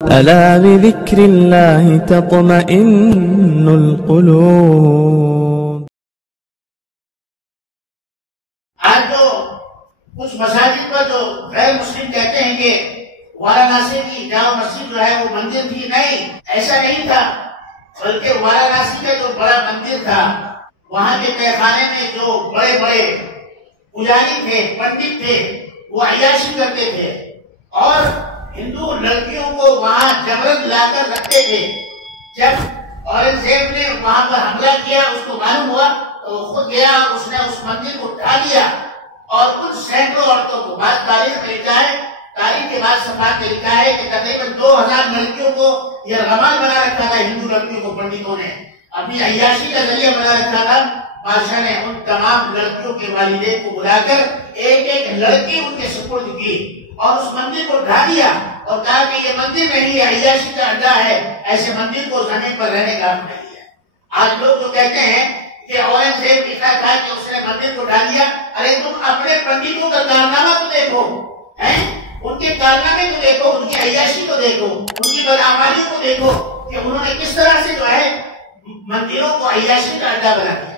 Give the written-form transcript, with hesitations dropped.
ألا بذكر الله تطمئن القلوب. آج جو کچھ مساجد پر جو غیر مسلم کہتے ہیں کہ وارانسی کی جامع مسجد جو ہے وہ مندر تھی، نہیں، ایسا نہیں تھا، بلکہ وارانسی کا جو بڑا مندر تھا، وہاں کے تہخانے میں جو بڑے بڑے پجاری تھے، پنڈت تھے، وہ عیاشی کرتے تھے اور ہندو لڑکیوں کو وہاں جبرن لا کر رکھتے تھے۔ جب اورنگزیب نے وہاں پر حملہ کیا، اس کو معلوم ہوا تو وہ خود گیا اور اس نے اس مندر کو ڈھا دیا اور کچھ سینکڑوں عورتوں کو، بعض تاریخ میں لکھا ہے، تاریخ کے بعد صفحات میں لکھا ہے کہ تقریباً 2000 لڑکیوں کو یہ رمال بنا رکھا تھا ہندو لڑکیوں کو پنڈتوں نے، اپنی عیاشی کا ذریعہ بنا رکھا تھا۔ بادشاہ نے ان تمام لڑکیوں کے والدین کو بلا کر ایک ایک لڑکی ان کے سپرد کی اور اس مندر کو ڈھا دیا اور کہا کہ یہ مندر نہیں ہے، عیاشی کا اڈا ہے، ایسے مندر کو زمین پر رہنے کا حق نہیں ہے۔ آج لوگ جو کہتے ہیں کہ اورنگزیب لکھا تھا کہ اس نے مندر کو ڈھا دیا، ارے تم اپنے پنڈتوں کا کارنامہ تو دیکھو، ان کے کارنامے کو دیکھو، ان کی عیاشی کو دیکھو، ان کی بدعمالی کو دیکھو کہ انہوں نے کس طرح سے جو ہے مندروں کو عیاشی کا اڈا بنا دیا۔